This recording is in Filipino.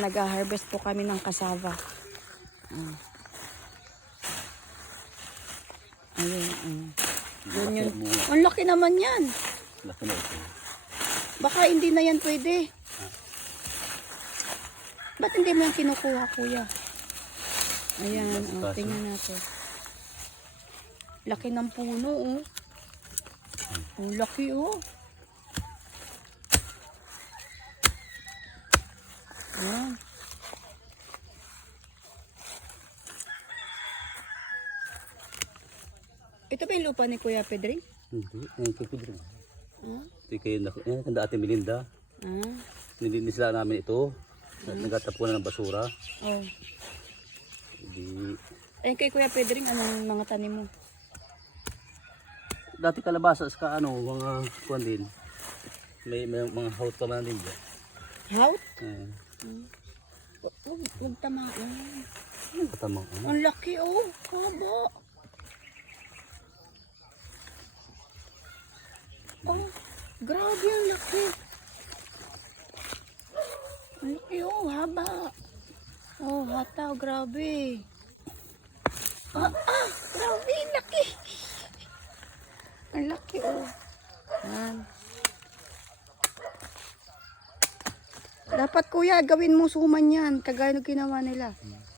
Nag-harvest po kami ng kasava. Ah. Ayun, ayun. Yun yun. Ang laki naman yan. Laki na ito. Baka hindi na yan pwede. Ba't hindi mo yan kinukuha, kuya? Ayan, oh, tingnan natin. Laki ng puno, oh. Ang laki, oh. Ayan. Ito ba yung lupa ni Kuya Pedring? Hindi. Ayun kay Pedro. Ah? Ito kayo na. Eh, kanda ate Melinda. Ah? Nilinis lang namin ito. Nagatapunan ng basura. Oh. Hindi. Ayun kay Kuya Pedring, anong mga tanim mo? Dati kalabasa sa ano, mga kuwan din. May, may mga house pa man din dyan. Hout? Eh, Huwag, huwag, huwag tamaan. katamang ano. Ang laki oh. Haba. Oh, grabe ang laki. Ang laki oh, haba. Oh, hataw, grabe. Ah, ah, grabe, laki. Ang laki oh. Yan. Dapat kuya, gawin mo suman yan. Kagaya ng ginawa nila.